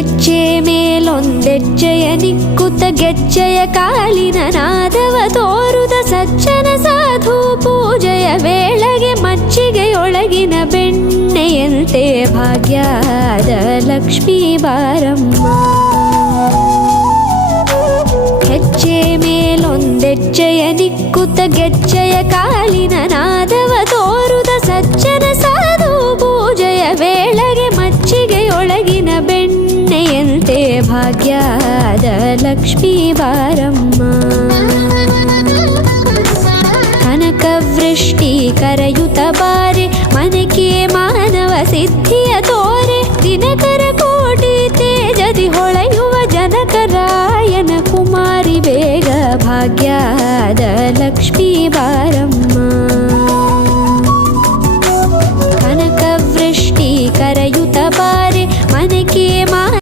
ಹೆಜ್ಜೆ ಮೇಲೊಂದೆಜ್ಜೆಯ ನಿಕ್ಕುತ್ತ ಗೆಜ್ಜೆಯ ಕಾಲಿನ ನಾದವ ತೋರುದ ಸಜ್ಜನ ಸಾಧು ಪೂಜೆಯ ವೇಳೆಗೆ ಮಜ್ಜಿಗೆಯೊಳಗಿನ ಬೆಣ್ಣೆಯಂತೆ ಭಾಗ್ಯದ ಲಕ್ಷ್ಮೀ ಬಾರಮ್ಮ. ಹೆಜ್ಜೆ ಮೇಲೊಂದೆಜ್ಜೆಯ ನಿಕ್ಕುತ್ತ ಗೆಜ್ಜೆಯ ಕಾಲಿನ ನಾದವ ತೋರುದ ಸಜ್ಜನ ಸಾಧು ಪೂಜೆಯ ವೇಳೆಗೆ ಮಜ್ಜಿಗೆಯೊಳಗಿನ ಬೆಣ್ಣೆಯಂತೆ ಭಾಗ್ಯದ ಲಕ್ಷ್ಮೀ ಬಾರಮ್ಮ. ಕನಕವೃಷ್ಟಿ ಕರೆಯುತ್ತ ಬಾರೆ ಮನಕೆ ಮಾನವ ಸಿದ್ಧಿಯ ತೋರೆ ದಿನಕರ ಕೋಟಿ ತೇಜದಿ ಹೊಳೆಯುವ ಜನಕರಾಯನ ಕುಮಾರಿ ಬೇಗ ಭಾಗ್ಯದ ಲಕ್ಷ್ಮೀ ಬಾರಮ್ಮ.